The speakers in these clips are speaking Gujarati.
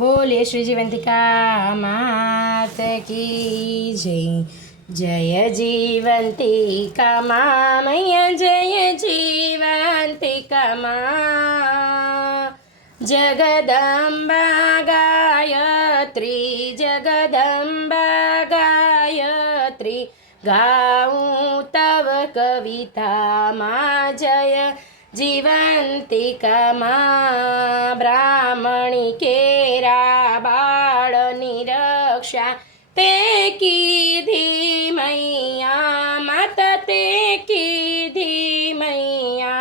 बोले श्री जीवंतिका मात की जय। जय जीवंतिका माँ मैया, जय जीवंतिका माँ। जगदम्बा गायत्री, जगदम्बा गायत्री, गाऊं तव कविता माँ। जय जीवंतिका माँ। ब्राह्मणी केरा बाळनी रक्षा ते कीधी मैया, माता ते कीधी मैया।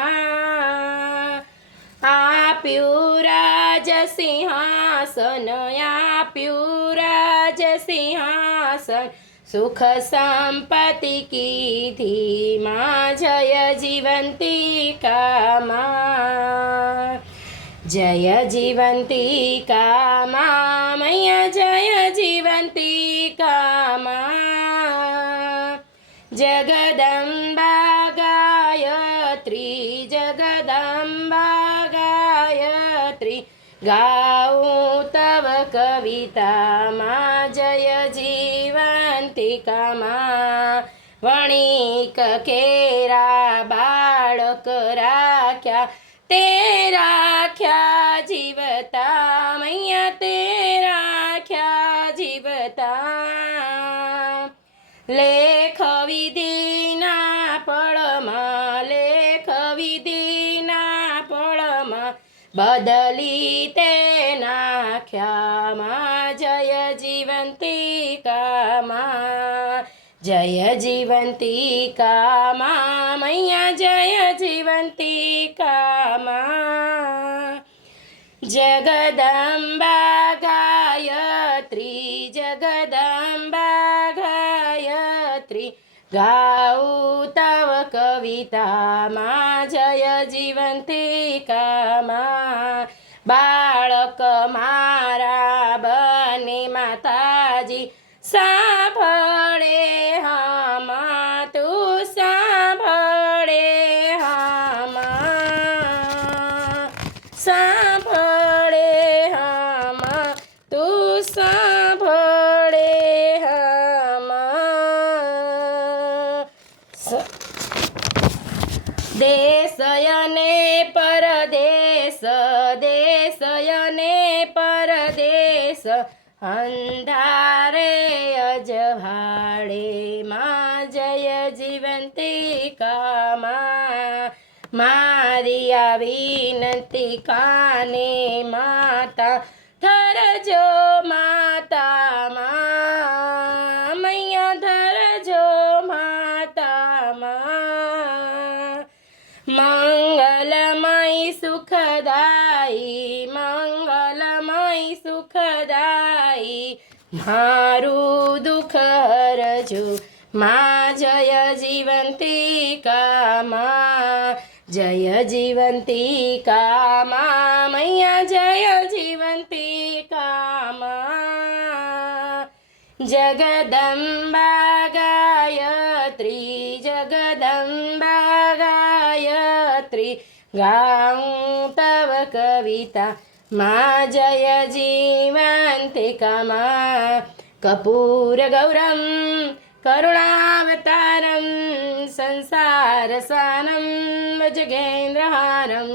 आप्યું રાજ સિંહાસન, આપ્યું રાજ સિંહાસન, સુખ સંપત્તિ કીધી માં। જય જીવંતિકા માં, જય જીવંતિકા માં મૈયા, જય જીવંતિકા માં। જગદંબા ગાયત્રી, જગદંબા ગાયત્રી, ગાઉં તવ કવિતા માં। જય જીવંતિકા માં। વણિક કેરા બાળક રાખ્યા તે રાખ્યા જીવતા મૈયા, તે રાખ્યા જીવતા। લેખ વિધિના પળમાં, લેખ વિધિના પળમાં, બદલી તે નાખ્યા માં। જય જીવંતિકા માં, જય જીવંતિકા માં મૈયા, જય જીવંતિકા માં। જગદંબા ગાયત્રી, જગદંબા ગાયત્રી, ગાઉં તવ કવિતા માં। જય જીવંતિકા માં। બાળક મારા બને માતાજી, સાંભળે હામાં તું, સાંભળે હામાં, સાંભળે હામાં તું, સાંભળે હામાં। દેશ અને પરદેશ, દેશ અને પરદેશ, અંધારે અજવાળે માં। જય જીવંતિકા માં। મારી આ વિનંતી કાને માતા ધરજો, માતા માં મૈયા ધરજો, માતા માં। મંગલમય સુખદાયી, મંગલમય સુખદાયી, મારું દુઃખ હરજો માં। જય જીવંતિકા માં, જય જીવંતિકા માં મૈયા, જય જીવંતિકા માં। જગદંબા ગાયત્રી, જગદંબા ગાયત્રી, ગાઉં તવ કવિતા માં। જય જીવંતિકા માં। કપૂર ગૌરમ કરુણાવતારમ, સંસાર સારમ ભુજગેન્દ્રહારમ,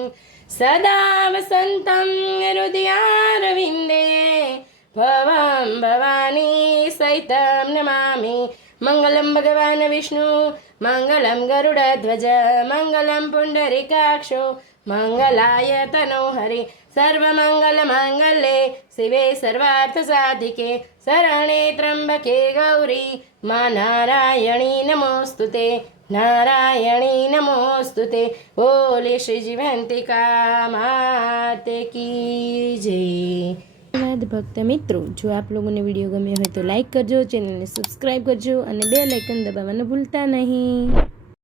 સદા વસંતમ હૃદયારવિંદે, ભવમ ભવાની સહિતમ નમામિ। મંગલમ ભગવાન વિષ્ણુ, મંગલમ ગરુડધ્વજ, મંગલમ પુંડરીકાક્ષો, મંગલાય તનોહરિ। સર્વમંગલ માંગલ્યે શિવે સર્વાર્થ સાધિકે, શરણે ત્રંબકે ગૌરી મા નારાયણી નમોસ્તુતે, નારાયણી નમોસ્તુતે। બોલે શ્રી જીવંતિકા માત કી જય। ધન્યવાદ ભક્ત મિત્રો, જો આપ લોકોને વિડીયો ગમ્યો હોય તો લાઈક કરજો, ચેનલને સબસ્ક્રાઈબ કરજો અને બેલ આઇકન દબાવવાનું ભૂલતા નહીં।